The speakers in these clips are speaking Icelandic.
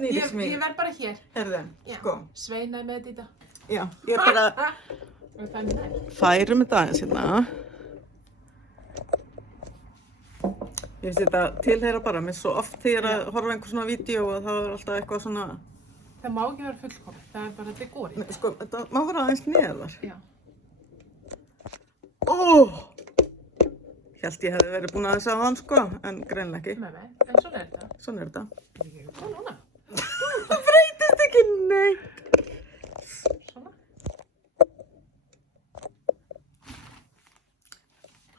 Hvernig Ég verð bara hér. Herðu, Já. sko. Sveina með þetta. Já, ég bara Og þannig það. færum þetta aðeins hérna. Ég finnst þetta tilheyra bara mér svo oft þegar ég er að horfa á einhver svona vídeo og það er alltaf eitthvað svona... Það má ekki vera fullkomið. Það er bara degorið. Nei, sko, þetta má vera aðeins neðar. Já. Hélt ég hefði verið búin að þess að hann, sko, en greinlega ekki. Með mig. En svona er þetta. Svona er þetta. Er ekki ekki búin núna? Það breytist ekki neitt. Svona.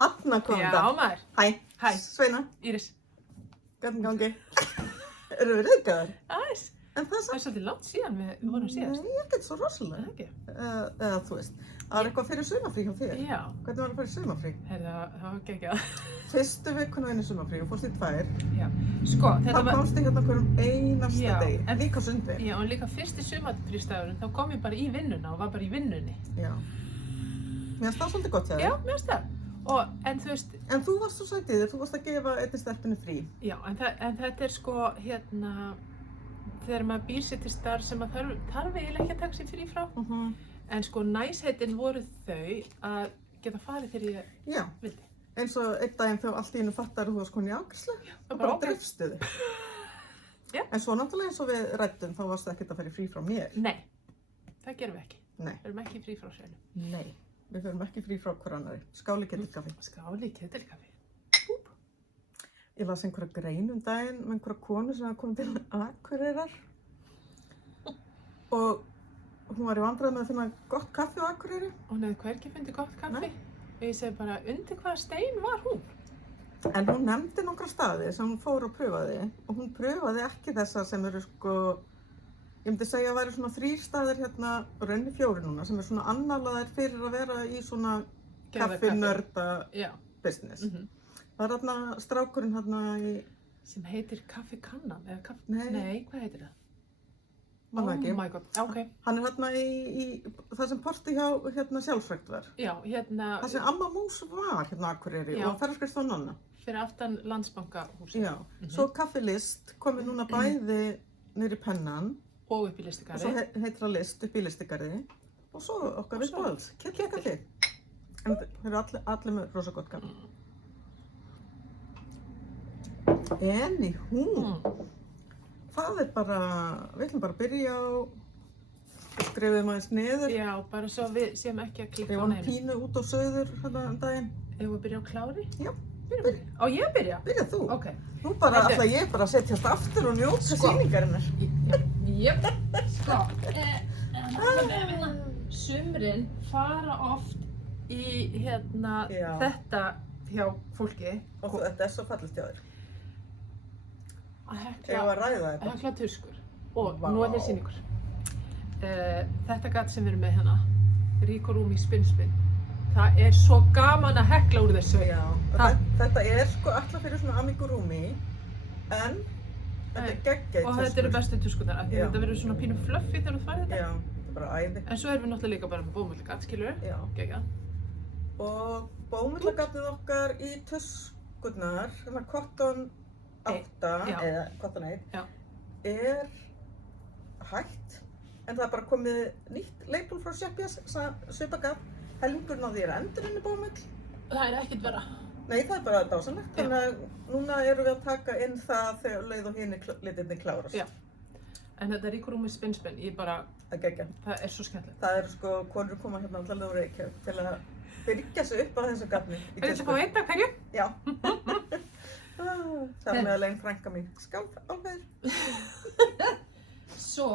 Hanna kom Já, þetta. maður. Hæ. Hæ. Sveina, Íris. hvernig gangi? Eru við reyðgæðar? Æs. En það Það er svolítið langt síðan við vorum síðast. Nei, ekkert svo rosalega. Ekki? Eða þú veist, það var eitthvað fyrir sumarfrí hjá þér. Já. Hvernig var það fyrir sumarfrí? Heyrðu, það var geggjað. Fyrstu vikuna inn í sumarfrí og fórst í 2. Já. Sko, þetta Það var... komst ég hérna hverjum einasta Já, degi, en- líka á sundi. Já, og líka fyrsti sumarfrístagurinn, þá kom ég bara í vinnuna og var bara í vinnunni. Já. Mér finnst það svolítið gott hjá þér. Já, mér finnst það. En þú veist, En þú varst svo sætið, þú varst að gefa einni stelpunni frí. já, en þetta er sko, þegar maður býr sér til starf sem maður þarf eiginlega ekki að taka sér frí frá. En sko, næsheitin voru þau að geta farið þegar ég Já, vildi. eins og einn daginn þegar allt í einu fattar þú varst komin í afgreiðslu það og bara bara ókei. drifstu þig. Já. En svo náttúrulega eins og við ræddum, þá varstu ekkert að fara í frí frá mér. Nei, það gerum við ekki. Nei, Við erum ekki í frí frá sérinu. nei, við förum ekki frí frá hver annari. Skáli ketilkaffi. Skáli í ketilkaffi. Ég las einhverja grein daginn með einhverja konu sem hafði komið til Akureyrar og hún var í vandræðum með að finna gott kaffi á Akureyri. Og hún hefði hvergi fundið gott kaffi. Nei. Og ég segi bara, undir hvaða stein var hún? En hún nefndi nokkra staði sem hún fór og pröfaði og hún pröfaði ekki þessa sem eru sko, ég myndi segja að væri svona 3 staðir hérna, rauninni 4 núna, sem er svona annarlaðir fyrir að vera í svona Gerða kaffinörda Já. business. Mhm. Það er hérna strákurinn hérna í, Sem heitir kaffikannan, eða kaffi... Nei. Hvað heitir það? Man það ekki. Oh my god, ok. hann er hérna í það sem porti hjá hérna sjálfsrækt var. Já, hérna, Það sem Amma Mús var hérna á Akureyri Já. og ferðarskrifstofa Nonna. fyrir aftan Landsbankahúsið. Já, svo kaffilist komið núna bæði niður í Pennan Og upp í og listigarði. svo heitir það list upp í listigarði og svo okkar Og við svo- bóðs, ketilkaffi. En það eru allir með rosa gott kaffi. En í hún, það er bara, við ætlum bara að byrja á, skrifum aðeins niður. Já, bara svo við séum ekki að Ég klippa á var neinu. pínu út á söður hérna daginn. Eigum við að byrja á klári? Já, Byrjum við. Á ég að byrja? byrja þú. Ok. Nú bara Þetta- ætla ég bara að setjast aftur og njóta Sko. sýningarinnar. Jöp. Sko. Sumrin fara oft í hérna Já. þetta hjá fólki. Og þetta er svo fallegt hjá þér. Að Ég hekla, var að ræða þetta. hekla tuskur. Og Vá. nú er þér sýningur. Þetta gat sem við erum með hérna, Rico Rumi Spinn. Það er svo gaman að hekla úr þessu. Já, Ha. þetta er sko alltaf fyrir svona amigurumi, en þetta er geggjætt. Og þetta eru bestu tuskunar, af því Já. þetta verður svona pínu fluffy þegar þú farið þetta. Já, þetta er bara æði. En svo erum við náttúrulega líka bara með bómullgat, skilur við? Já. Gekja. Og bómullagatið okkar í tuskurnar, hérna Cotton 8, Já. eða Cotton 1, Já. er hægt, en það er bara komið nýtt label frá Sheppies, svipagat. Helmingurinn á því er endurinni bómull. Það er ekkert vera. Nei, það er bara dásanlegt, þannig að núna erum við að taka inn það þegar leið og hini litirni klárast. Já. En þetta Rico Rumi Spinn, ég bara, Það geggja. það er svo skemmtilegt. Það eru sko, konur koma hérna allavega úr Reykjavík til að byrja sig upp á þessu gatni. Er þetta fá einn af hverju? Já. Það er meðal einn frænka mín. Skál, álveður. Svo,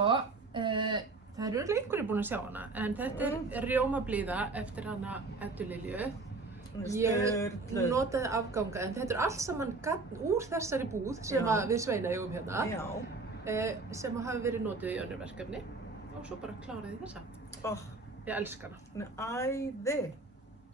það eru örugglega einhverjir búin að sjá hana, en þetta er rjómablíða eftir hana Eddu Lilju. Ég Sturluð. notaði afganga, en þetta er allt saman gagn úr þessari búð sem Já. að við Sveina eigum hérna, Já. sem að hafi verið notuð í önnur verkefni. Og svo bara kláraði ég þessa. Ó, Ég elska hana. hún er æði.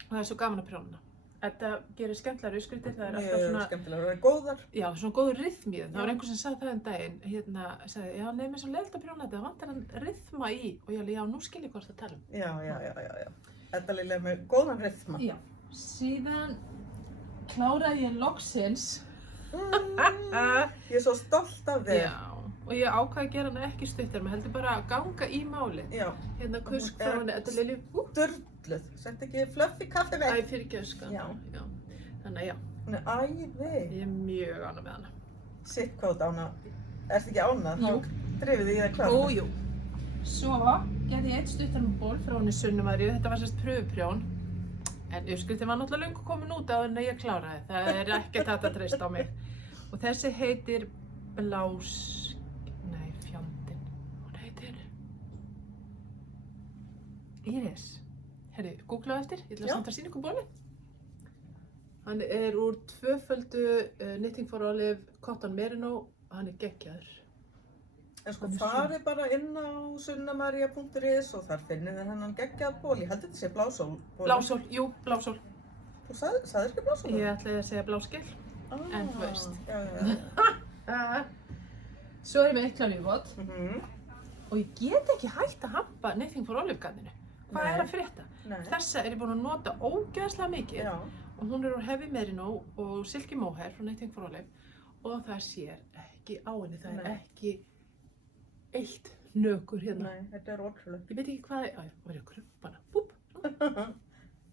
Og það er svo gaman að prjóna hana. Þetta gerir skemmtilega uppskriftir, það er alltaf Mjög svona, skemmtilega, það er góðar. já, svona góður ryþm í þeim. Það var Já. einhver sem sagði það daginn, hérna, sagði, já, nei, mér er svo leiðilegt að prjóna þetta, það vantar hann ryþma í. Og ég alveg, já, nú skil ég hvað það tala um. Já. Þetta Lilja er með góðan ryþma. Já. Síðan kláraði ég loksins. Ég er svo stolt af þér. Já. Og Og ég ákvað að gera hana ekki stuttar, maður heldur bara að ganga í málið. Já. Hérna kusk frá henni, þetta Lilju. Sturluð. Sett ekki fluffy kaffi vekk. Æ, fyrirgefðu skan. Já. Þannig að já, Hún er æði. ég er mjög ánægð með hana. Sitt hvað þú ána. Ertu ekki ánað? Jú. Þá drifið þið í það klára. Jú. Svo gerði ég eitt stuttar með ból frá henni Sunnu Maríu, þetta var sérst pröfuprjón. En uppskriftin var náttúrulega löngu komin út áður en ég kláraði, það er ekkert hægt að treysta á mig. Og þessi heitir fjandinn, hún heitir Íris. Herri, googlaðu eftir, ég ætla að samt að sýna ykkur bólið. Hann er úr tvöföldu Knitting for Olive Cotton Merino og hann er geggjaður. En sko farið bara inn á sunnamaria.is og þar finnið þið hennan geggjað ból. Ég held þetta sé blásól. Blásól, jú, blásól. Þú sagðir ekki blásól? Ég ætlaði að segja bláskell, en þú veist. Já. Svo er ég með eitthvað nývot og ég get ekki hægt að hampa Knitting for Olive garninu. Hvað er að frétta? Þessa er ég búin að nota ógeðslega mikið og hún er úr Heavy Merino og Silky Mohair frá Knitting for Olive og það sér ekki á henni, það er ekki eitt hnökur hérna. Nei, þetta er ótrúlega. Ég veit ekki hvað, það var ég að krumpa hana, búp.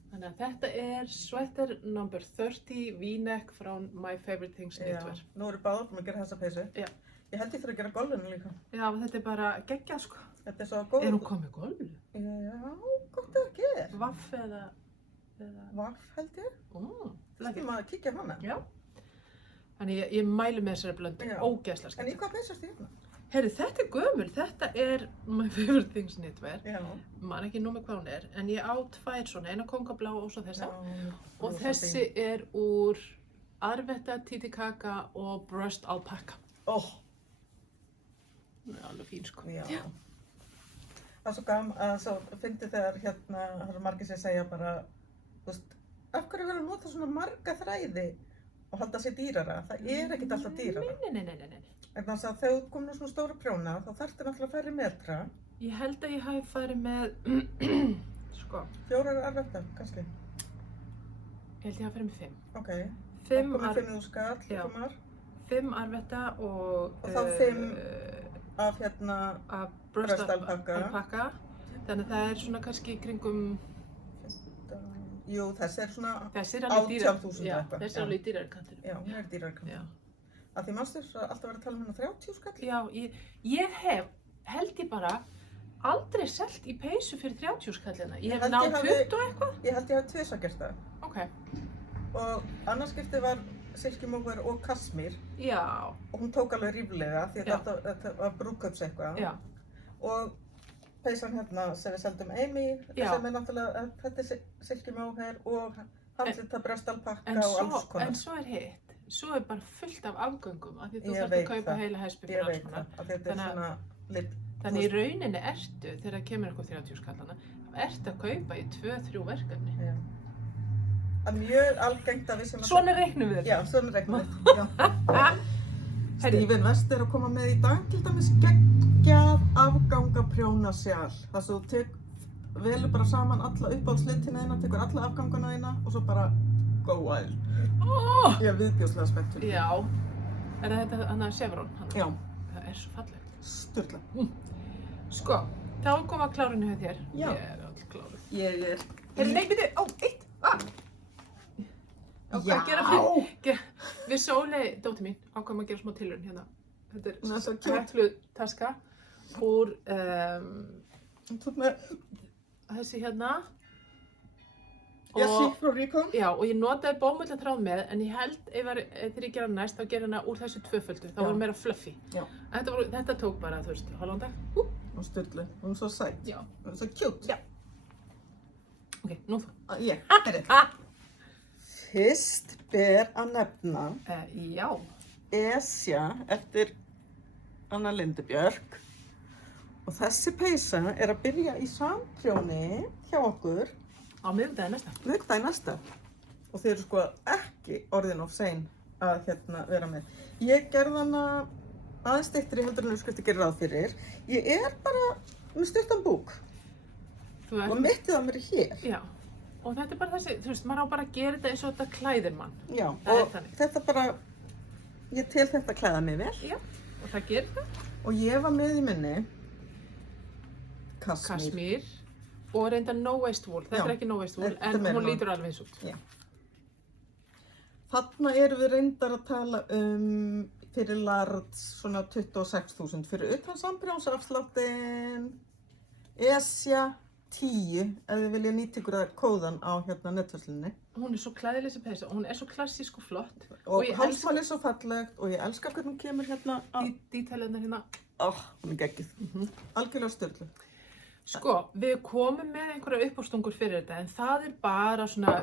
Þannig að þetta er sweater number 30 V-neck frá My Favorite Things Knitwear. Já, nú eru báðar búin að gera þessa peysu. Já. Ég held ég fyrir að gera golfinu líka. Já, þetta er bara geggjað sko. Þetta er svo góð. Er hún komið golfu? Já, gott að gera. Vaff eða... Vaff held ég. Þetta maður að kíkja hana. Já. Þannig ég mælu með þessari blöndu, ógeðslega skemmt. En í hvað peysast þið hérna? Herri, þetta er gömul, þetta er My Favorite Things Knitwear. Já. Man ekki númer hvað hún er, en ég á tvær svona, eina kongablá og svo þessa. Já. Og þessi er úr Arvetta, Titicaca og Brushed Alpaca. Hún er alveg fín sko. Já. Það er svo gaman að svo fyndi þegar hérna, það eru margir sem segja bara, þú veist, af hverju verður að nota svona marga þræði og halda sér dýrara? Það er ekkert alltaf dýrara. Nei. En þannig að þegar þú komir svona stóra prjóna, þá þarftu náttúrulega færri metra. Ég held að ég hafi farið með, sko. 4 arvetta, kannski. Ég held ég hafi farið með 5. Ok. 5 komið 5.000 skall, komar. 5 arvetta og þá 5 af hérna Brushed Alpaca. Þannig að það er svona kannski í kringum... Jú, þessi er svona 18.000 eitthvað. Já, þessi er alveg dýrari kantur. Já, hún er dýrari kantur. Af því manstu alltaf verið að tala um hérna 30 skall? Já, ég hef, held ég bara, aldrei selt í peysu fyrir 30 skallina. Ég hef náð 20 og eitthvað. Ég held ég hafi tvisvar gert það. Ok. Og annars skiptið var Silky Mohair og Kashmir. Já. Og hún tók alveg ríflega því að þetta var brúðkaups eitthvað. Já. Og peysan hérna sem við seldum Amy, sem er náttúrulega, þetta er Silky Mohair og handlita Brushed Alpaca og alls konar. En svo er hitt. Svo er bara fullt af afgöngum af því þú þarft að kaupa heila hæspu fyrir alls konar. Ég veit það, þetta er svona lit. Þannig í rauninni ertu, þegar það kemur eitthvað 30 skallana, ertu að kaupa í 2-3 verkefni. Já. Það er mjög algengt að við sem að... Svona reiknum við. Já, svona reiknum við. Stephen West er að koma með í dag til dæmis geggjað afgangaprjónasjal. Það sem þú velur bara saman alla uppáhaldslitina þína, tekur alla afgangana þína og svo bara go wild. Ég er viðbjóðslega spennt fyrir. Já. Er þetta hana Chevron? Já. Það er svo fallegt. Sturla. Sko, þá er komað klárinu hjá þér. Já. Ég er all kláruð. Ég er... Nei, byrju, eitt! Við Sóley, dóttir mín, ákvæmum að gera smá tilraun hérna. Þetta er heklutaska úr þessi hérna. Jessi frá Recon. Já, og ég notaði bómullaþráð með, en ég held þegar ég gera næst, þá gera hana úr þessu tvöföldu. Það var meira fluffy. Já. Þetta tók bara, þú veist, hálfan dag. Og sturlu. Hún er svo sætt. Já. Hún er svo cute. Já. Ok, nú þú. Ég, herri. Fyrst ber að nefna já. Esja eftir Anna Lindubjörg. Og þessi peysa er að byrja í samprjóni hjá okkur. Á miðvikudaginn næsta. Miðvikudaginn næsta. Og þeir eru sko ekki orðin of sein að hérna vera með. Ég gerði hana aðeins styttri heldur en uppskriftir gerir ráð fyrir. Ég er bara með stuttan búk. Og mittið á mér er hér. Já. Og þetta er bara þessi, þú veist, maður á bara að gera þetta eins og þetta klæðir mann. Já, og þetta bara, ég tel þetta klæða mig vel. Já. Og það gerir það? Og ég var með í minni kasmír. Kasmír og reynda no waste wool. Þetta Já, er ekki no waste wool, þetta er en meira hún nú. lítur alveg eins út. Já. Þarna erum við reyndar að tala fyrir Lards svona 26.000 fyrir utan sambrjónsafsláttin Esja 10 ef þið vilja nýta ykkur að kóðan á hérna netverslinni. Hún er svo klæðileg þessi peysa, hún er svo klassísk og flott. Og ég hálsmál er svo fallegt og ég elska hvernig hún kemur hérna á... Dítalirnar hérna. Hún er geggjuð. Algjörlega styrlu. Sko, við komum með einhverja uppástungur fyrir þetta, en það er bara svona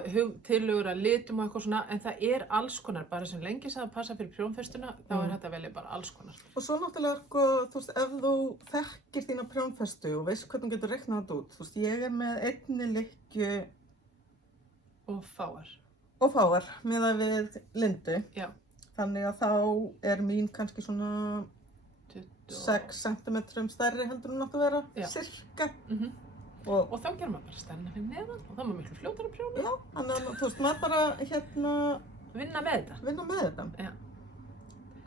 tillögur að litum og eitthvað svona, en það er alls konar, bara sem lengi sem það passa fyrir prjónfestuna, þá er þetta að velja bara alls konar. Og svo náttúrulega, sko, þú veist, ef þú þekkir þína prjónfestu og veist hvernig þú getur reiknað þetta út, þú veist, ég er með einni lykkju Og fáar. og fáar miðað við Lindu, Já. þannig að þá er mín kannski svona 6 cm stærri heldur hún átt að vera, Já. cirka. Mhm. Og Og þá gerum maður bara stenna fyrir neðan og þá er maður miklu fljótar að prjóna. já, þannig að þú veist, maður bara hérna Vinna með þetta. vinna með þetta. Já.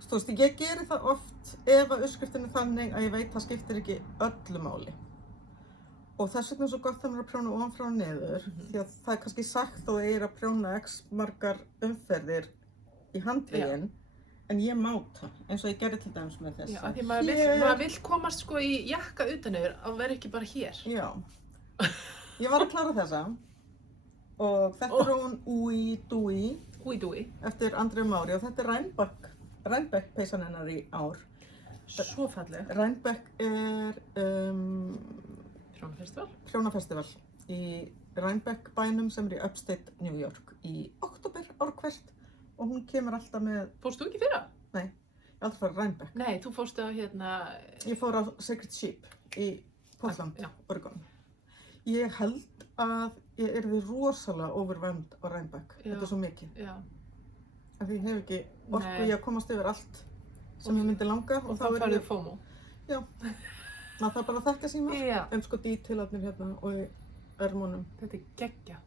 Þú veist, ég geri það oft ef að uppskriftin er þannig að ég veit það skiptir ekki öllu máli. Og þess vegna er svo gott að maður að prjóna ofanfrá og niður, því að það er kannski sagt að það er að prjóna x margar umferðir í handveginn, en ég máta, eins og ég gerði til dæmis með þessa. Já, af því maður vill komast sko í jakka utan yfir og vera ekki bara hér. Já. Ég var að klára þessa og þetta er hún Úi Dúi Úi dúi. eftir Andreu Mári og þetta er Rænbekk peysan hennar í ár. Svo falleg. Rænbekk er Prjónfestival. prjónafestival í Rænbekk bænum sem er í Upstate New York í október ár hvert og hún kemur alltaf með, Fórstu ekki fyrra? nei, ég aldrei farið Rænbekk. Nei, þú fórstu á hérna... Ég fór á Sacred Sheep í Portland, Já. Oregon. Ég held að ég yrði rosalega overwhelmed á Rænbekk, Já. þetta er svo mikið. Já. Af því ég hef ekki orku Nei. í að komast yfir allt sem ég myndi langa Og þá er færðu FOMO. Já, maður þarf bara að þekka síma Já. sko dítilarnir hérna og í örmunum. Þetta er geggja.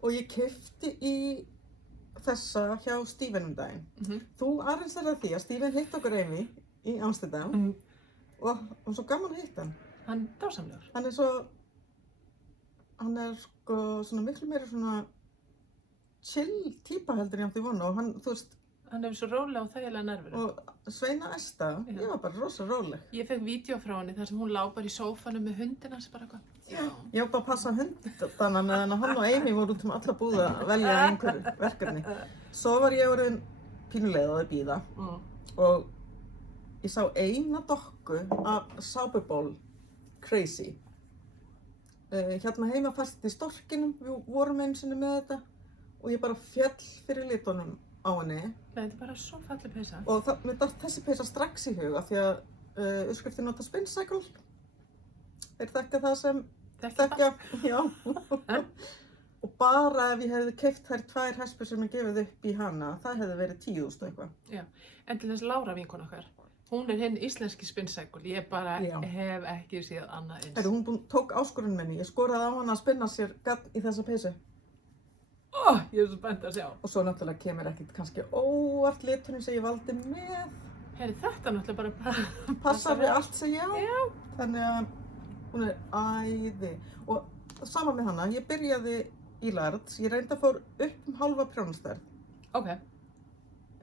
Og ég keypti í þessa hjá Stephen daginn. Þú aðeins að því að Stephen hitt okkur Amy í Amsterdam og svo gaman að hitta hann. Hann er dásamlegur. Hann er sko svona miklu meiri svona chill típa heldur ég átti vona og hann, þú veist, Hann hefur svo rólega og þægilega nervur. og Sveina Esta, Já. ég var bara rosa róleg. Ég fekk vídeo frá henni þar sem hún lá bara í sófanum með hundinn hans bara eitthvað. Já. Ég var bara að passa hundana meðan að hann og Amy voru út alla búða að velja einhver verkefni. Svo var ég orðin pínuleið að bíða og ég sá eina dokku af Sauberball Crazy. Hérna heima fast í storkinum, við vorum einu sinni með þetta og ég bara féll fyrir litunum á henni. Nei, þetta er bara svo falleg peysa. Og mér datt þessi peysa strax í hug af því að uppskriftin nota Spin Cycle. Þeir þekka það sem þekkja, já. Og bara ef ég hefði keypt þær 2 hespur sem ég gefið upp í hana, það hefði verið 10.000 eitthvað. Já, en til þess Lára vinkona okkar, hún er hinn íslenski Spin Cycle. Ég bara Já. hef ekki séð annað eins. Hún tók áskorun minni, ég skoraði á hana að spinna sér gagn í þessa peysu. Ég er svo spennt að sjá. Og svo náttúrulega kemur ekkert kannski óvart liturinn sem ég valdi með. Heyri, þetta náttúrulega bara Passar við allt sem ég á. Já. Þannig að hún er æði. Og sama með hana, ég byrjaði í Lards, ég reyndi að fór upp halva prjónastærð. Ok.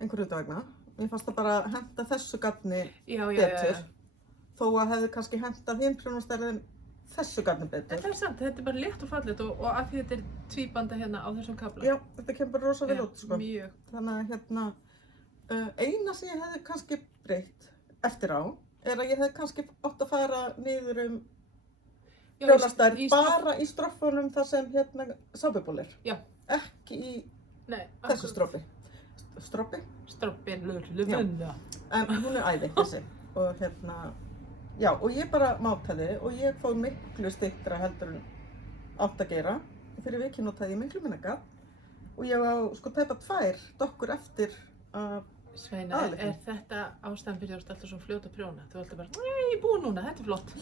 Einhverju út vegna. Mér fannst það bara að henta þessu gagni Já. betur. Þó að hefði kannski hentað hinn prjónastærðin þessu gagni betur. Þetta er sant, þetta er bara létt og fallet og af því þetta er tvíbanda hérna á þessum kafla. Já, þetta kemur bara rosa vel út, sko. Mjög. Þannig að hérna, eina sem ég hefði kannski breytt eftir á, er að ég hefði kannski átt að fara niður prjónastærð bara í stroffunum þar sem hérna Sauberball er. Já. Ekki í þessu stroppi. Stroppi? Stroppin, lullumunna. En hún er æði, þessi. Og hérna, já, og ég bara mátaði og ég fór miklu styttra heldur en átt að gera. Og fyrir vikið notaði ég miklu minna gagn. Og ég á sko tæpa 2 dokkur eftir að Sveina, er þetta ástæðan fyrir að þú ert alltaf svo fljót að prjóna? Þú ert alltaf bara, nei, ég er búin núna, þetta er flott.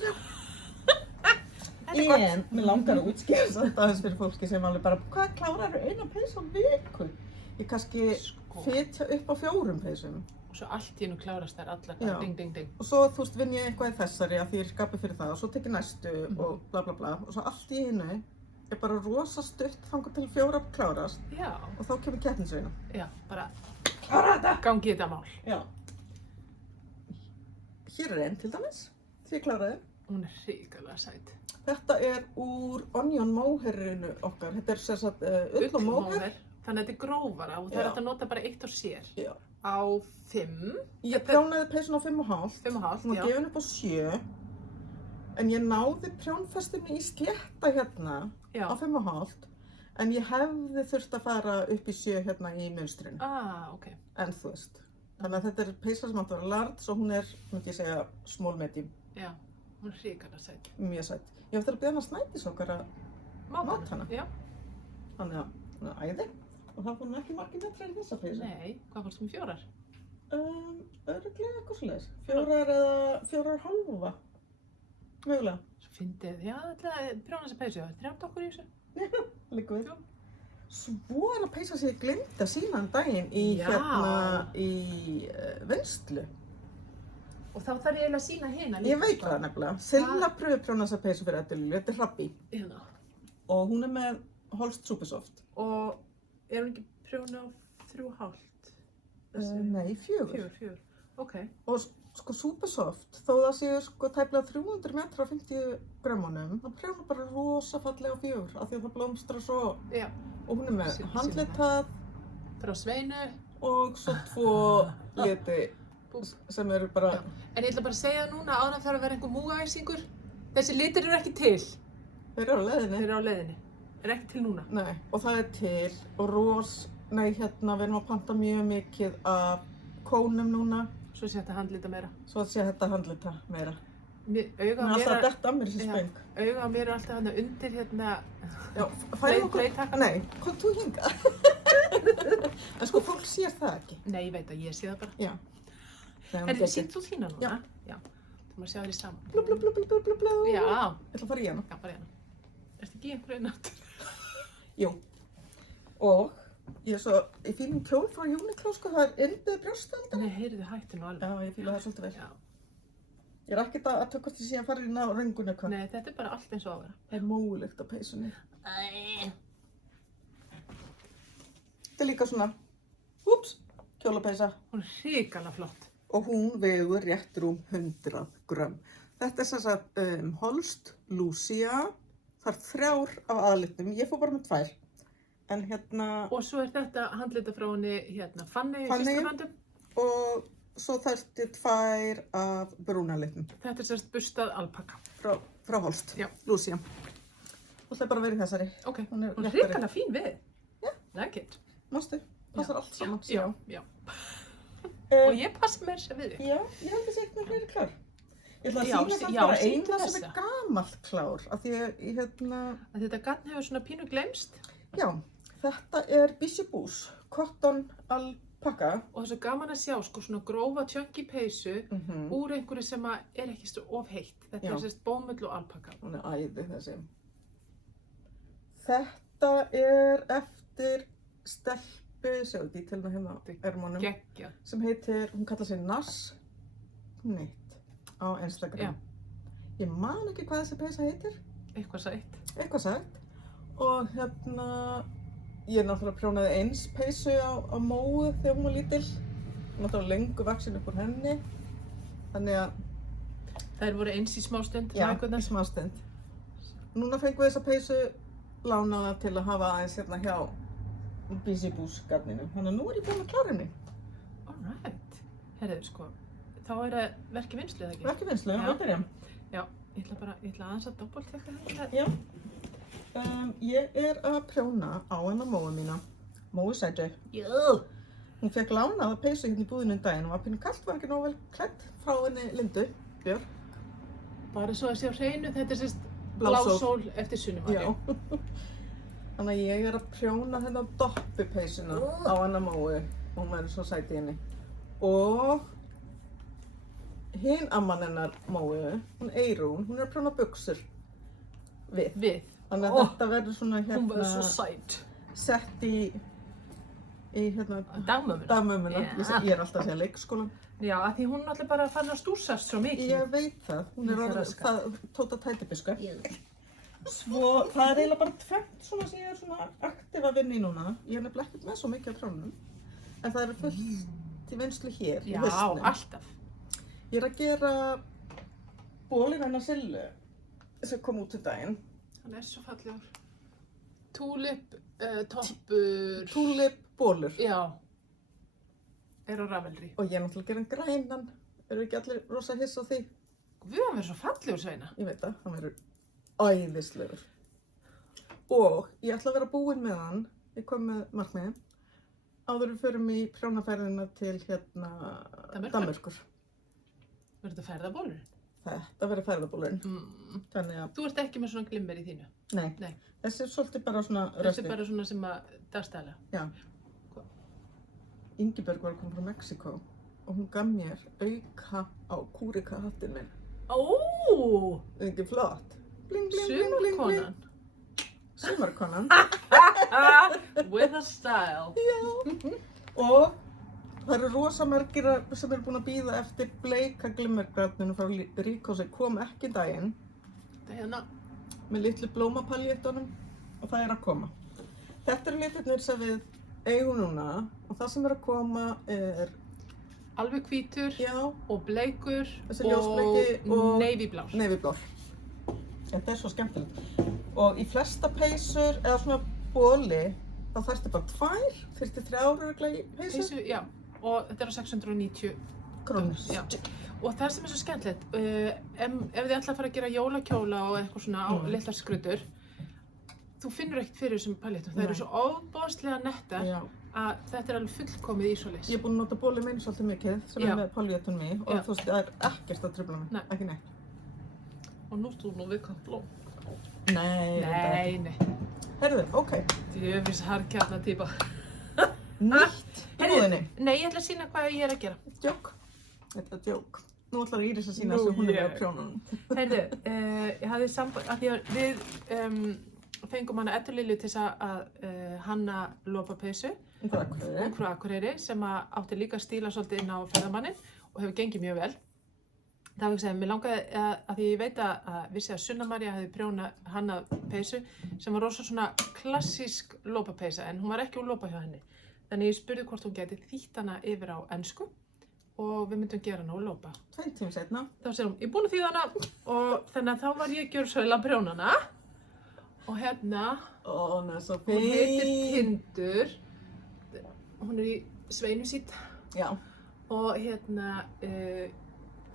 En mér langar að útskýra þetta aðeins fyrir fólki sem alveg bara, hvað klárar eina peysu á viku? Ég kannski fitja upp á 4 peysum. Og svo allt í einu klárast þær allar, Já. bara ding, ding, ding. Og svo, þú veist, vinn ég eitthvað í þessari að því ég er skapið fyrir það og svo tek ég næstu og bla bla bla. Og svo allt í einu er bara rosa stutt þangað til 4 klárast Já, og þá kemur keppnisvinna. já, bara Klára þetta! gangi þetta mál. Já. Hér er einn til dæmis, því ég kláraði. Hún er hrikalega sæt. Þetta er úr onion mohairinu okkar. Þetta er sem sagt ull og mohair. Þannig að þetta er grófara og það Já. er hægt að nota bara eitt á sér. Já. Á 5. Ég prjónaði peysuna á 5,5. 5,5, Hún var já. gefin upp á 7. En ég náði prjónfestinu í slétta hérna Já. á 5,5. En ég hefði þurft að fara upp í 7 hérna í munstrinu. Ok. En þú veist. Þannig að þetta er peysa sem átti að vera large og hún er, myndi ég segja, small medium. Já, hún er hrikalega sæt. Mjög sætt. Ég hef til að beða hana Snædís okkar að máta hana. Já. Þannig að hún er æði. Og það fór nú ekki margir metrar í þessa peysu. Nei, hvað fórst með 4? Örugglega eitthvað svoleiðis. 4 eða 4,5. Mögulega. Svo fyndið, já, þetta er prjóna þessa peysu, það er 3 okkur í þessu. Liggur við. Jú. Svo er að peysa sig glemt að sína hann daginn í Já. hérna í vinnslu. Og þá þarf ég eiginlega að sína hérna Ég veit það nefnilega. Silla pröfuprjóna þessa peysu fyrir Eddu. Þetta er Hrabbi. Hérna. Og hún er með Holst Supersoft. Og er hún ekki prjóna á 3,5? Nei, 4. 4. Ok. Og sko Supersoft, þó það séu sko tæplega 300 metrar á 50 grömmunum, það prjóna bara rosa fallega á 4 af því að það blómstrar svo. Já. Og hún er með Sýnum handlitað Frá Sveinu. og svo 2 liti sem eru bara... Já. En ég ætla bara að segja það núna áður en það að vera einhver múgaæsingur. Þessi litir eru ekki til. Þeir eru á leiðinni. Þeir eru á leiðinni. Er ekki til núna. Nei, og það er til og hérna við erum að panta mjög mikið af kónum núna, Svo sé þetta handlita meira. svo að sé þetta handlita meira. Auga Hún á er mér alltaf að detta af mér þessi Já. speng. Auga á mér er alltaf hérna undir hérna. Já, færum okkur... Play-takkan. Nei, kom þú hingað? En sko, fólk sér það ekki. Nei, ég veit að ég sé það bara. Já. Herri, sýnt þú þína núna? Já. Já. Þú maður sjá þér í saman. Blú, blú, blú, blú, blú, blú, blú. Já. Ég ætla að fara í hana. Já, bara hérna. Ertu ekki í einhverju nátt? Jú. Og ég er svo, ég fílum kjól frá Uniqlo, sko, það er innbyggð brjóstölda. Nei, heyrðu, hættu nú alveg. Já, ég fíla það svolítið vel. Já. Ég er ekkert að tökast því að fara inn á röngun eitthvað. Nei, þetta er bara allt eins og á að vera. Það er móðulegt á peysunni. Æ. Þetta er líka svona, úps, kjólapeysa. Hún er hrikalega flott. Og hún vegur rétt rúm 100 grömm. Þetta er sem sagt Holst, Lucia, það er 3 af aðalitnum, ég fór bara með 2. En hérna, Og svo er þetta handlita frá henni hérna Fanny í Fanny. systuröndum. og svo þurfti 2 af brúnalitnum Þetta er sérst bustað alpaka. frá Holst, Já. Lucia. Og það er bara að vera í þessari, Ok, hún er hún er léttari. hrikalega fín við. Já. Like it. Mástu, passar allt saman. Já, já. Eh, Og ég passa mér sér við þig. Já, ég held að sé eitthvað fleiri klár. Ég ætla að Já, sýna það já, bara sýndu eina sem þessa. er gamalt klár, af því að hérna, Að þetta garn hefur svona pínu glemst. já, þetta er Bishopus Cotton Alpaca. Og það er svo gaman að sjá sko svona grófa chunky peysu Mm úr einhverju sem að er ekki svo of heitt. Þetta Já. er sérst bómull og alpaka. Hún er æði þessi. Þetta er eftir stelpu, sjáu dítilna hérna á ermunum, Geggja. sem heitir, hún kallar sig Nass Knit á Instagram. Já. Ég man ekki hvað þessi peysa heitir, Eitthvað sætt. eitthvað sagt. Og hérna, ég náttúrulega prjónaði eins peysu á Móu þegar hún var lítil. Náttúrulega lengur vaksin upp úr henni. Þannig að, Þær voru eins í smástund. já, í mæðgurnar. smástund. Núna fengum við þessa peysu lánaða til að hafa aðeins hérna hjá Bishopus garninu. Þannig að nú er ég búin að klára henni. Alright. Herðu sko, þá er það verk í vinslu eða ekki? Ekki vinslu, Já. við byrjum. Já, ég ætla aðeins að doppeltekka þetta. Já. Ég er að prjóna á hennar Móu mína. Móu Sætu. Jú. Hún fekk lánaða peysu hérna í búðinu um daginn og var pínu kalt, var ekki nógu vel klædd frá henni Lindu Björk. Bara svo að sjá hreinu, þetta er sérst Blásól. blásól eftir sunnumáli. Já. Þannig að ég er að prjóna hérna doppupeysuna á hennar Móu. Hún verður svo sæt í henni. Og hin amman hennar Móu, hún Eyrún, hún er að prjóna buxur við. Við. Þannig að Ó, þetta verður svona Hún verður svo hérna sæt. sett í í hérna Dagmömmuna. dagmömmuna. Ég alltaf að segja leikskólan. Já, af því hún er alltaf bara farin að stúsast svo mikið. Ég veit það. Hún er Litla orðið raskat. það tóta tætibiska. Svo það er eiginlega bara tvennt svona sem ég er svona aktiv að vinna í núna. Ég er nefnilega ekkert með svo mikið á trjánum. En það eru fullt í vinnslu hér í Já, hausnum. alltaf. Ég er að gera bólinn hennar Sillu sem kom út daginn. Hann er svo fallegur. Túlip, toppur. Túlip bólur. Já. Er á Ravelry. Og ég er náttúrulega að gera hann grænan. Eru ekki allir rosa hiss á því? Guð, hann verður svo fallegur, Sveina. Ég veit það, hann verður æðislegur. Og ég ætla að vera búin með hann. Ég kom með markmiði. Áður við förum í prjónaferðina til hérna Danmerkur. Verður þetta ferðabólurinn? Þetta verður ferðabólurinn. Þannig að, Þú ert ekki með svona glimmer í þínu? nei, Nei. þessi er svolítið bara svona Þessi rösti. er bara svona sem að dagstæla. Já. Ingibjörg var að koma frá Mexíkó og hún gaf mér auka á kúrika hattinn minn. Ó! Það er ekki flott. Bling, bling, bling, bling, bling. Sumarkonan. Sumarkonan. With a style. Já. Og það eru rosa margir sem eru búin að bíða eftir bleika glimmergrátninu frá Rico sem kom ekki daginn Þetta er hérna. með litlu blómapaljettunum og það er að koma. Þetta eru litirnir sem við eigum núna og það sem er að koma er, Alveg hvítur já, og bleikur Þessi ljósbleiki og navy-blár. navy-blár. Þetta er svo skemmtilegt. Og í flesta peysur eða svona bóli þá þarftu bara 2, þyrfti 3 örugglega í peysu. Peysu, já. Og þetta er á 690 Krónur. Já. Og það sem er svo skemmtilegt, ef þið ætla að fara að gera jólakjóla og eitthvað svona á litlar skrutur, þú finnur ekkert fyrir þessum paljettum. Það eru svo ofboðslega nettar Já. að þetta er alveg fullkomið í svoleiðis. Ég er búin að nota bólið minn svolítið mikið sem Já. er með paljettunum í og Já. þú veist, það er ekkert að trufla mig. Nei. Ekki neitt. Og nú ert þú nú við blóm. Nei, Nei, nei. Herðu, ok. Djöfis harkjarna típa. Nýtt í búðinni. Nei, ég ætla að sýna hvað ég er að gera. Djók. Þetta er djók. Nú ætlar Íris að sýna Nú, sem hún er ég- með á prjónunum. Heyrðu, ég hafði samband, af því að við fengum hana Eddu Lilju til þess að hanna lopapeysu. Um hvað Akureyri. Hún frá Akureyri sem átti líka að stíla svolítið inn á ferðamanninn og hefur gengið mjög vel. Það var ekki að segja, mér langaði að því ég veit að vissi að Sunna María hefði hannað peysu sem var rosa svona klassísk lopapeysa en hún var ekki úr lopa hjá henni. Þannig ég spurði hvort hún gæti þýtt hana yfir á ensku og við myndum gera hana úr lopa. 2 tímum seinna. Þá segir hún, ég er búin að þýða hana og þannig að þá var ég gjörsögul að prjóna hana og hérna, Ó, það er svo hún heitir fín. Tindur, hún er í Sveinusít Já. og hérna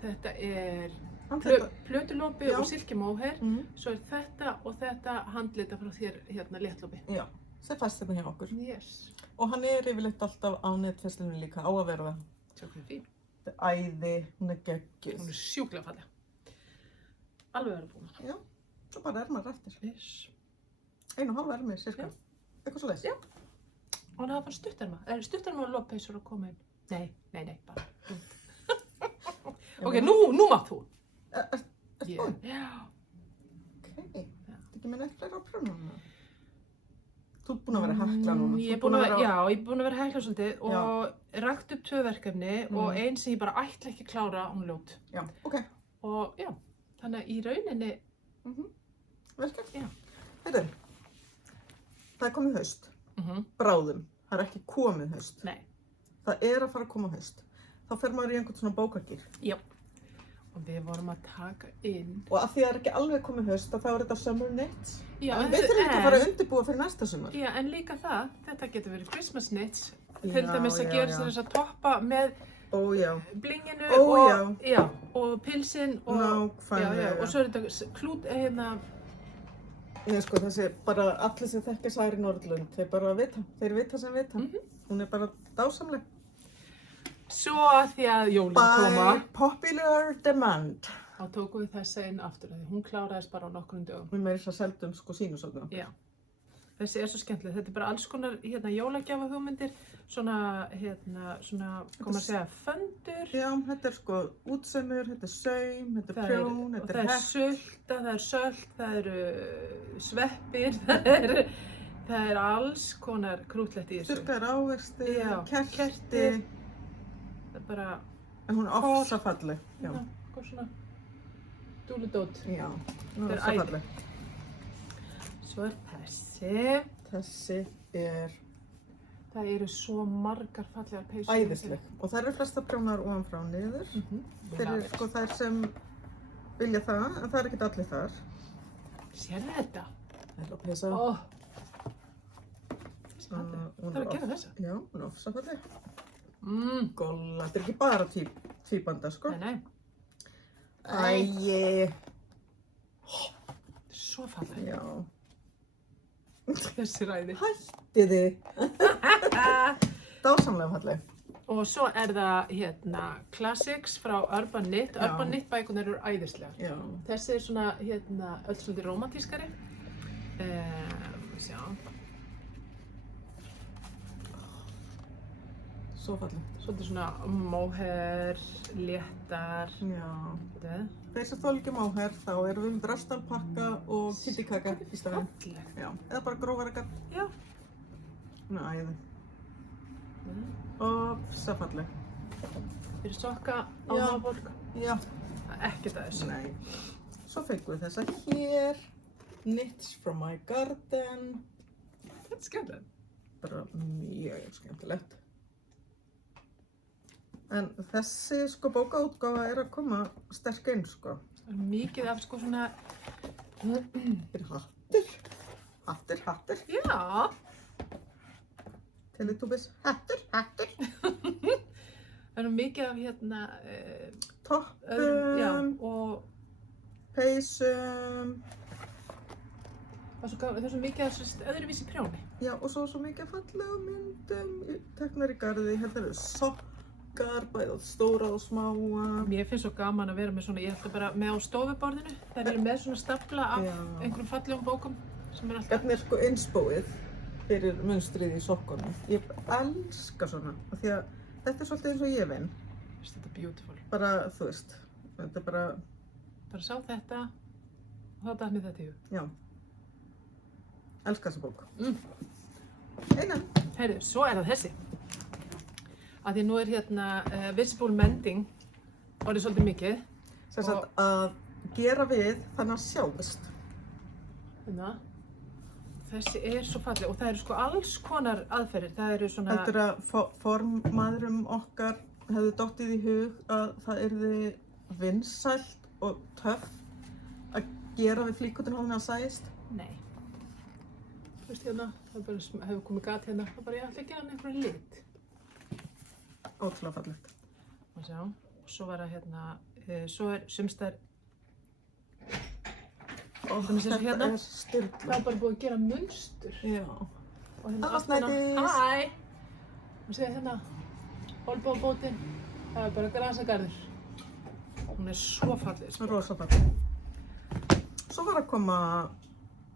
þetta er Handlita. plötulopi Já. og silkimóher, Mhm. svo er þetta og þetta handlita frá þér hérna léttlopi. Já. Sem fæst hérna hjá okkur. Yes, Og hann er yfirleitt alltaf á netfestlunum líka á að vera það. sjá hvað er fín. Þetta er æði, hún er geggjuð. Hún er sjúklega falleg. Alveg verið búin hana. Já. Svo bara er maður eftir. Yes. 1,5 ermi, cirka. Já. Eitthvað svo leiðis. Já. Og það var stuttarma. Er stuttarma og loppeysur að koma inn? Nei, bara. Ok, nú mátt þú. Ertu búinn? Já. Ok. Þetta ekki með neitt fleira á prjónunum? Þú ert búin að vera að hekla núna. Ég er búin að vera, já, ég er búin að vera að hekla svolítið og rakt upp 2 verkefni og ein sem ég bara ætla ekki að klára, hún er ljót. Já, ok. Og já, þannig að í rauninni, Vel gert. Já. Heyrðu, það er komið haust. Bráðum. Það er ekki komið haust. nei, Það er að fara að koma haust. Þá fer maður í einhvern svona bókagýr. já. Og við vorum að taka inn. Og af því að það er ekki alveg komið haust, þá er þetta summer knits. Já, En við þurfum líka að fara að undirbúa fyrir næsta sumar. Já, en líka það, þetta getur verið Christmas knits. Já, Til dæmis að já, gera já. sér þess að toppa með Ó já. blinginu Ó, já, og pilsinn og, Nákvæmlega. og svo er þetta klút, hérna, Nei, sko, þessi bara allir sem þekkja Særi Nordlund, þeir vita sem vita. Hún er bara dásamleg. svo að því að jólin koma, By popular demand. þá tókum við þessa inn aftur, af því hún kláraðist bara á nokkrum dögum. Við meira þess að seldum sko sínusögnu. Já, þessi er svo skemmtileg, þetta er bara alls konar hérna jólagjafa hugmyndir, svona, koma að segja, föndur. Já, þetta er sko útsemur, þetta er saum, þetta er Það prjón, og þetta það er er hekk. sulta, það er sölt, það eru sveppir, það eru Það er alls konar krútlegt í þessu. Þurrkaðir ávextir, Já, kerti. Það er bara, En hún er ofsa falleg. Já. hvað svona dúludót. Já, hún Þetta er er ofsa æði. falleg. Svo er þessi. Þessi er Það eru svo margar fallegar peysur. æðisleg. Og það eru flesta prjónar ofan frá niður. Fyrir sko þær sem vilja það, en það er ekkert allir þar. Sérðu þetta? Það er að pesa. Ó. Þessi falleg. Það er að gera þessa. Já, hún er ofsa falleg. Mm. Golla, þetta er ekki bara tvíbanda, sko. Nei. Æi. Svo falleg. Já. Þessi ræði. Hættiði. Dásamlega falleg. Og svo er það hérna Classics frá Urban Knit. Já. Urban Knit bækunar eru æðislegar. Já. Þessi er svona hérna öll svolítið romantískari. Sjá. Svo falleg. Svolítið svona mohair, léttar. Já. Þetta Þeir sem þolja ekki mohair, þá erum við með drastalpakka og kittikaka í staðinn. falleg. Já. Eða bara grófara gatt. Já. Hún er æði. Og svo falleg. Fyrir sokka á Já. það fólk. Já. Það er ekkert að þessu. Nei. Svo fengum við þessa hér. Knits from my garden. Þetta er skemmtilegt. Bara mjög skemmtilegt. En þessi sko bókaútgáfa er að koma sterk inn sko. Það er mikið af sko svona, Fyrir hattur. Hattur. já, Teletubbies. Hattur. það er mikið af hérna, Toppum. og Peysum. það er svo mikið af öðruvísi prjóni. Já, og svo mikið fallega myndum. Teknar í garði. Hérna eru sokkar, bæði stóra og smáa. Mér finnst svo gaman að vera með svona, ég ætla bara með á stofuborðinu, það eru með svona stafla af Já. einhverjum fallegum bókum sem er alltaf, Hérna er sko innspóið fyrir munstrið í sokkunum. Ég elska svona, af því að þetta er svolítið eins og ég vinn. finnst þetta beautiful. Bara, þú veist, þetta er bara, Bara sá þetta og þá datt mér þetta í hug. já. Elska þessa bók. Mm. Einan. Heyrðu, svo er það þessi. Að því nú er hérna visible mending orðið svolítið mikið. Sem sagt að gera við þannig að sjáist. Hérna. Þessi er svo falleg og það eru sko alls konar aðferðir. Það eru svona, Heldur að formaðurum okkar hefði dottið í hug að það yrði vinsælt og töff að gera við flíkutinn þannig að sæist? nei. Þú veist hérna, það er bara, hefur komið gat hérna. Það er bara, ég ætla að gera hann einhverju lit. Ótrúlega fallegt. Og sjá, og svo var það hérna, svo er sumstar, Og Þannig sem þetta hérna. er styrla. það er bara búið að gera munstur. Já. Og hérna Ah, aftan á, Snædís. hæ! Og segja hérna, olnbogabótin, það er bara grasagarður. Hún er svo falleg, sko. Rosa falleg. Svo var að koma,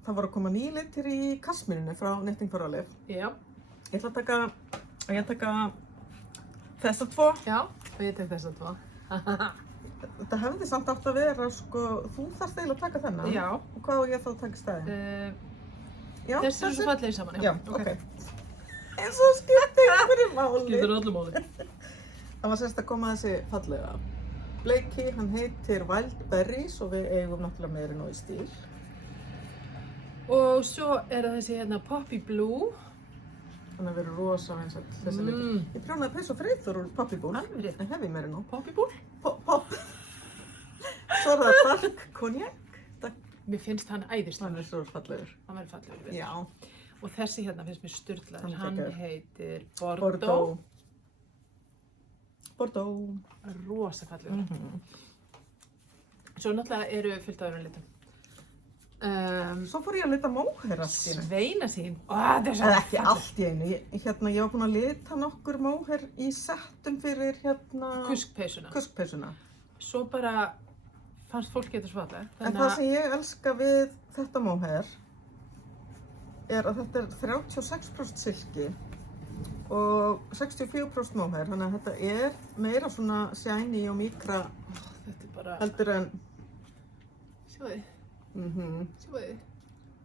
það voru að koma nýlitir í Kasmírinu frá Knitting for Olive. Já, Ég ætla að taka þessa tvo. já, og ég tek þess að tvo. Þetta hefði samt átt að vera, sko, þú þarft eiginlega að taka þennan. Já, Og hvað á ég þá að taka í staðinn? Já, þessi eru svo fallegir saman. Já, ok. Eins og skipti einhverju máli. Skiptir öllu máli. Það var sérst að koma þessi fallega bleiki, hann heitir Wild Berries og við eigum náttúrulega meira nú í stíl. Og svo er það þessi hérna Poppy Blue. Þannig að vera rosa vinsæll þessi litur. Ég prjónaði peysu og Freyþór úr Poppy Bull, Alveg rétt. en hef ég meira nú. Poppy Bull? Pop. Svo er það Dark Cognac. Mér finnst hann æðislegur. Hann er svo fallegur. Hann verður fallegur. Já. Og þessi hérna finnst mér sturlaður. Hann er Hann geggjaður. heitir Bordeaux. Bordeaux. Rosa fallegur. Svo náttúrulega eru fullt af öðrum litum. Svo fór ég að lita mohair allt í einu. Sveina sín. Ó, þetta er svo Eða ekki allt í einu. Ég var búin að lita nokkur mohair í settum fyrir hérna Kuskpeysuna. kuskpeysuna. Svo bara fannst fólk þetta svo falleg. En það sem ég elska við þetta mohair er að þetta er 36% silki og 64% mohair, þannig að þetta er meira svona shiny og mýkra Þetta er bara, heldur en sjáðu, mhm. sjáðu.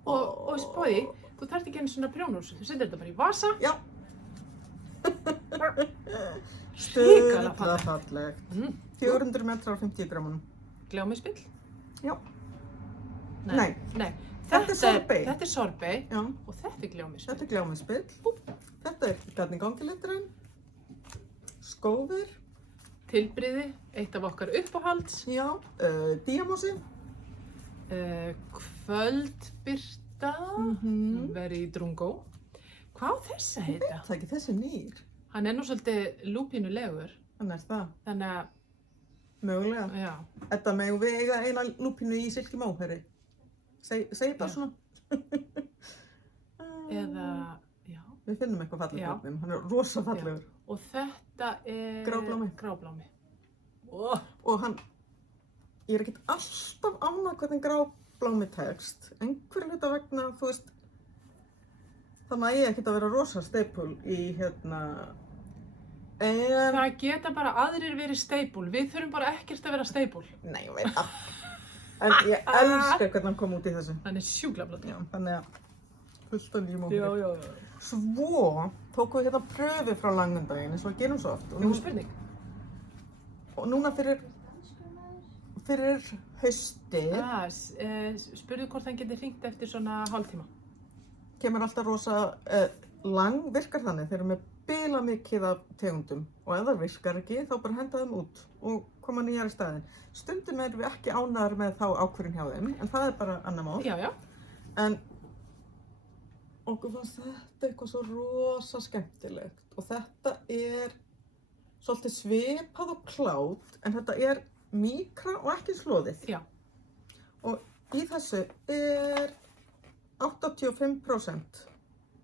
Og spói, þú þarft ekki einu svona prjóna úr þessu, þú setur þetta bara í vasa. Já. Hrikalega Sturla fallegt. 400 metrar á 50 grammunum. Gljámiðspill? Já. Nei. Þetta er sorbet. Þetta er sorbet Já. og þetta er gljámiðspill. Þetta er gljámiðspill. Þetta er garnigangiliturinn. Skófir. Tilbrigði, eitt af okkar uppáhalds. Já. Díamósi. Kvöldbirta. Very drungo. Hvað á þess að heita? Það er ekki þessi nýr. Hann er nú svolítið lúpínulegur. Hann er það. Þannig að, Mögulega. já. Þetta megum við eiga eina lúpínu í silki móherri. Segi bara Já. svona. Eða, já. Við finnum eitthvað fallegt Já. með þeim. Hann er rosa fallegur. Og þetta er... Gráblámi. Gráblámi. Og hann, ég er ekkert alltaf ánægð hvernig gráblámi tekst. Einhverju hluta vegna, þú veist, það nægi ekkert að vera rosa steipul í en... Það geta bara aðrir verið steipul. Við þurfum bara ekkert að vera steipul. Nei, ég veit það. En ég elskar hvernig hann kom út í þessu. Hann er sjúklega flottur. Já, þannig að fullt af nýjum Já. Svo tókum við hérna pröfu frá Langundaginn eins og við gerum svo oft. Nú spurning. Og núna fyrir haustið Spurðu hvort hann geti hringt eftir svona hálftíma. kemur alltaf rosa lang virkar þannig. Þeir eru með bila mikið af tegundum og ef það virkar ekki þá bara henda þeim út og koma nýjar í staðinn. Stundum erum við ekki ánægðar með þá ákvörðun hjá þeim en það er bara annar mál. Já. En okkur fannst þetta eitthvað svo rosa skemmtilegt og þetta er svolítið svipað og klátt en þetta er mýkra og ekki slóðið. Já. Og í þessu er 85%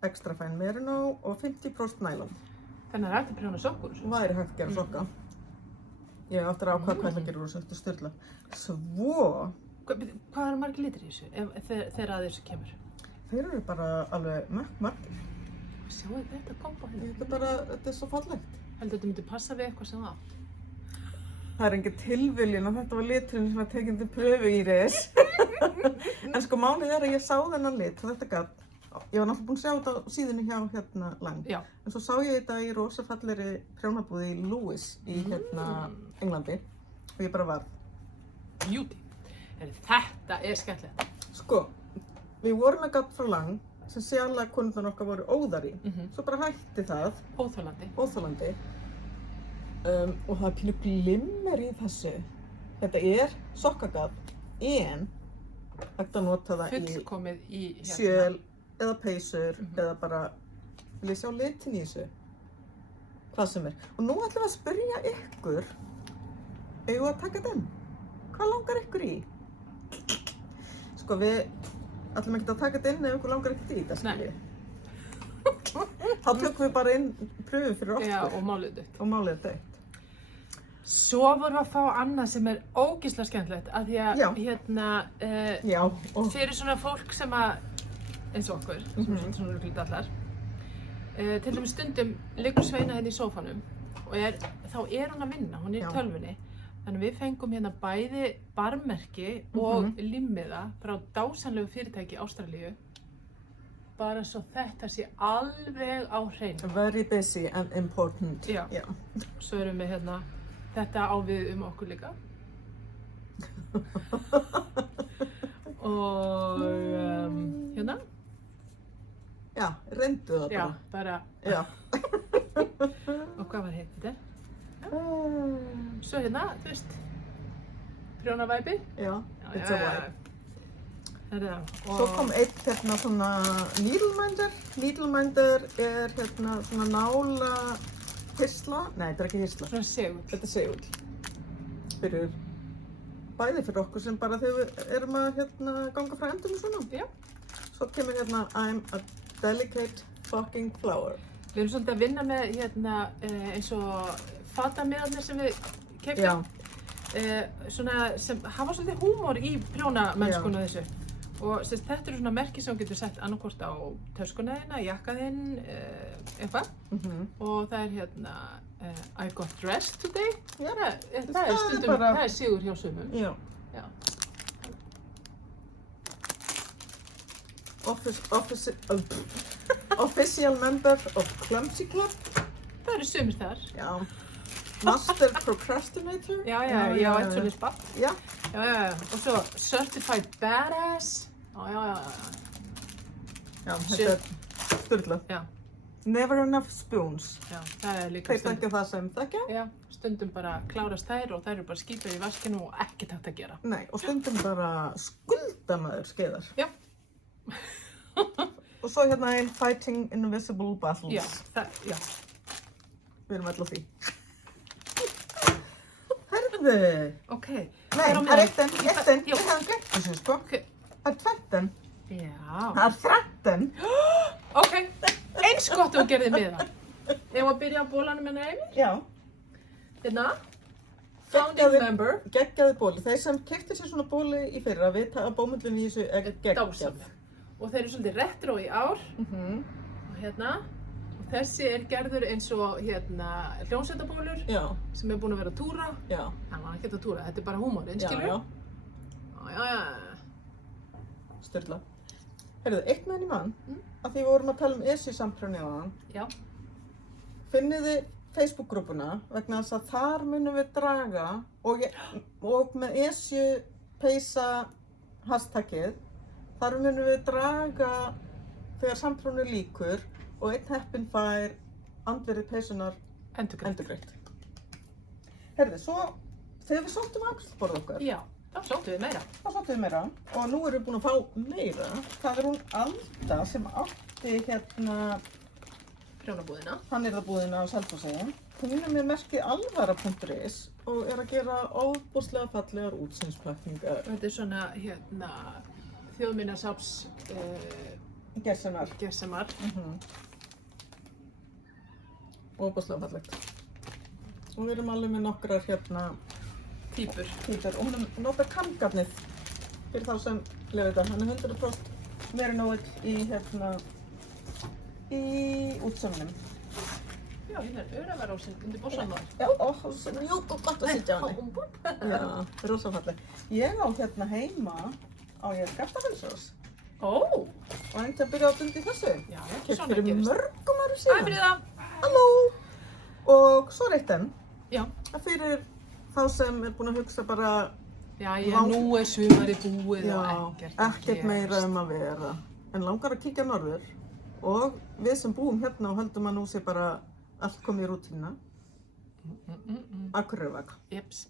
extra fine merino og 50% nylon. Þannig að það er eftir prjóna sokkur. Og væri hægt að gera sokka. Ég hef eftir að ákvaða hvað það gerur úr þessu styrla. Svo, Hvað eru margir litir í þessu þegar að þessu kemur? þeir eru bara alveg margir. Sjáu þetta kombo hérna. Þetta er svo fallegt. Heldur þetta myndi passa við eitthvað sem það? Það er engin tilviljun að þetta var liturinn sem var tekinn til pröfu Íris. En sko málið er að ég sá þennan lit og þetta gat. Ég var náttúrulega búin að sjá þetta á síðunni hjá Lang. Já. En svo sá ég þetta í rosa fallegri prjónabúði í Lewis í Englandi og ég bara varð. Beauty. Þetta er skemmtilegt. Sko, við vorum með gat frá Lang sem sjálflega kundurnar okkar voru óðar í. Svo bara hætti það. Óþolandi. Og það er pínu glimmer í þessu. Þetta er sokkagat en hægt að nota það Fullkomið í hérna. sjöl eða peysur eða bara, vil ég sjá litin í þessu? Hvað sem er. Og nú ætlum við að spyrja ykkur, eigum við að taka þetta inn? Hvað langar ykkur í? Sko við ætlum ekkert að taka þetta inn ef ykkur langar ekkert í þetta, skiljið. Þá tökum við bara inn pröfu fyrir okkur. Já, og málið dött. Og málið er dött. Svo vorum við að fá annað sem er ógeðslega skemmtilegt af því að Já, og fyrir svona fólk sem að eins og okkur, sem er svona rugglið allar til dæmis stundum liggur Sveina hérna í sófanum og þá er hún að vinna, hún er í tölvunni þannig við fengum hérna bæði barmerki og limmiða frá dásamlegu fyrirtæki í Ástralíu bara svo þetta sé alveg á hreinu. Very busy and important. Já. Svo erum við hérna þetta á við okkur líka. Og hérna. Já, reyndu það bara. Já, bara. Já. Og hvað var þetta? Svo hérna, þú veist, prjónavæpi. Já, it's a vibe. Svo kom einn hérna svona needleminder. Needleminder er hérna svona nála hirsla. Nei, þetta er ekki hirsla. Svona segull. Þetta er segull. Bæði fyrir okkur sem bara þegar við erum að hérna ganga frá endum og svona. Já. Svo kemur hérna I'm a delicate fucking flower. Við erum svolítið að vinna með hérna eins og fatamiðarnir sem við keyptum. Svona sem hafa svolítið húmor í prjónamennskuna þessu. Og þetta eru svona merki sem þú getur sett annarkvort á töskuna þína, jakka þinn, eitthvað. Og það er hérna I got dressed today. Já, það er stundum, það er sigur hjá sumum. Já. official member of Clumsy Club. Það eru sumir þar. Já. Master Procrastinator. Já, ég á eitt svolítið spatt. Já. Já. Og svo Certified Badass. Já. Já, þetta sturlað. Já. Never enough spoons. Já, það líka Þeir þekkja það sem þekkja. Já, stundum bara klárast þær og þær eru bara skítar í vaskinu og ekkert hægt að gera. Nei, og stundum bara skulda maður skeiðar. Já. Og svo hérna einn Fighting Invisible Battles. Já. Við erum öll á því. Herðu. Ok. Nei, það er eitt enn. Já. Við hefum glemt þessu, sko. Ok. Það er tvenn. Já. Það er 13. Ok, eins gott þú gerði miða. Ef að byrja á bólanum með Emil. Já. Hérna. Founding member. Geggjaði bóli. Þeir sem keyptu sér svona bóli í fyrra vita að bómyndlunni í þessu er geggjað. Dásamleg. Og þeir eru svolítið retro í ár. Og hérna. Og þessi er gerður eins og hérna hljómsveitabólur. Já. Sem er búin að vera að túra. Já. Það var ekkert að túra, þetta er bara húmórinn, skilur? Já. Sturla. Heyrðu, eitt með henni mann, að því við vorum að tala um ESU-samprjóni á hann. Já. Finniði Facebook-grúpuna vegna þess að þar munum við draga og með ESU-peysa hashtagið, þar munum við draga þegar samprjóni lýkur og einn heppinn fær andverið peysunar endurgreitt. Heyrðu, svo þegar við sóttum afgreiðsluborð okkar. Já. Þá sóttum við meira. Og nú erum við búin að fá meira. Það er hún Alda sem átti hérna Prjónabúðina. Hannyrðabúðina á Selfossi. Hún er með merkið alvara.is og er að gera ofboðslega fallegar útsýnspakningar. Þetta er svona hérna þjóðminjasafns gersemar. Ofboðslega fallegt. Og við erum alveg með nokkrar hérna Týpur. Og hún notar kamgarnið fyrir þá sem lefur þetta. Hann er 100% merinoill í hérna í útsömnum. Já, hérna er öræfarósin undir bossanmál. Já, það er svo mjúkt og gott að sitja á henni. Já, það er rosa falleg. Ég á hérna heima á ég kartafelsós. Ó! Og henni að byrja á dundi þessu. Já, ekki svona fyrir gerist. mörgum árum síðan. Hæ, Fríða! Halló! Og svo er eitt enn. Já. Fyrir þá sem er búin að hugsa bara nú er sumarið búið og ekkert meira að vera. En langar að kíkja norður og við sem búum hérna og höldum að nú sé bara allt komið í rútína. Akureyrarvaka. Jeps.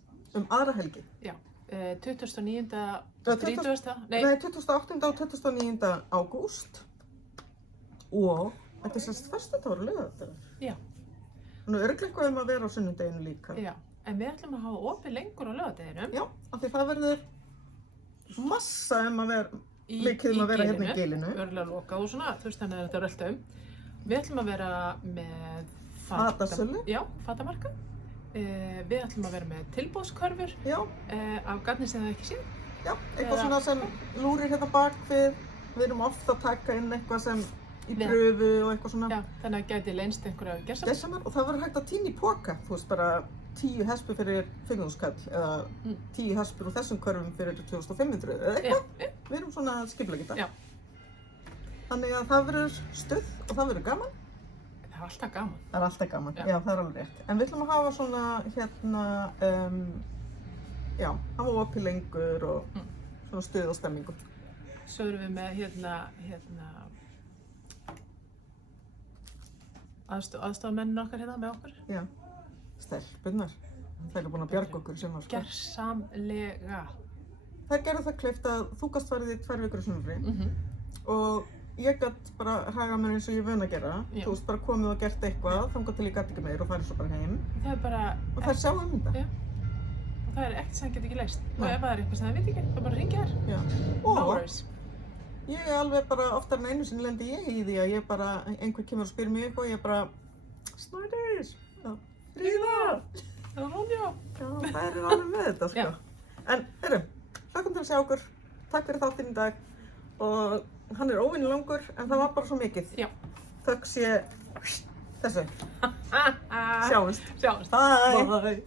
Aðra helgi. Já. 29. 30. Nei, 28. og 29. ágúst. Og þetta er sérst föstudagur og laugardagur. Já. Nú er eitthvað að vera á sunnudeginu líka. Já. En við ætlum að hafa opið lengur á laugardeginum. Já, af því það verður massa að vera, mikið að vera hérna í gilinu. Örgulega lokað og svona, þú veist þannig að þetta er alltaf Við ætlum að vera með fatasölu. Já, fatamarkað. Við ætlum að vera með tilboðskörfur. Já. Af garni sem það ekki séð. Já, eitthvað svona sem lúrir hérna bak við. Við erum ofta að taka inn eitthvað sem í pröfu og eitthvað svona. Já, þannig að gæti leynst einhverja gersamar. Og það verður hægt að tína í poka. Þú veist bara 10 hespur fyrir 5.000 kall eða 10 hespur úr þessum körfum fyrir 2.500 eða eitthvað. Við erum svona skipulegita. Já. Þannig að það verður stuð og það verður gaman. Það er alltaf gaman. Það er alltaf gaman, já það er alveg rétt. En við ætlum að hafa svona hérna, já, hafa opið lengur og svona stuð og stemmingu. Svo erum við með hérna aðstofamennina okkar hérna með okkur. Já. Stelpurnar. Þær eru búin að bjarga okkur sem var sko. Gersamlega. Þær gerðu það kleift að þú gast farið í 2 vikur í sumarfrí og ég gætt bara haga mér eins og ég vön að gera. Þú veist bara komið og gert eitthvað, þangað til ég gætt ekki meir og farið svo bara heim. Það er bara... Og þær sjá þetta. Já. Og það er ekkert sem geta ekki leyst. Og ef það er eitthvað sem það veit ekki, þá bara hringja þér. Já. No worries. Ég er alveg bara oftar en einu sinni lendi ég í því að ég bara, einhver kemur og spyr mig eitthvað og ég bara Snædís, Fríða. Það var hún, já. Já, það er alveg með þetta sko. En, hlakkum til að sjá okkur. Takk fyrir þáttinn í dag. Og hann er óvenju langur, en það var bara svo mikið. Já. Þökk sé þessu. Sjáumst. Sjáumst. Bye. Bye.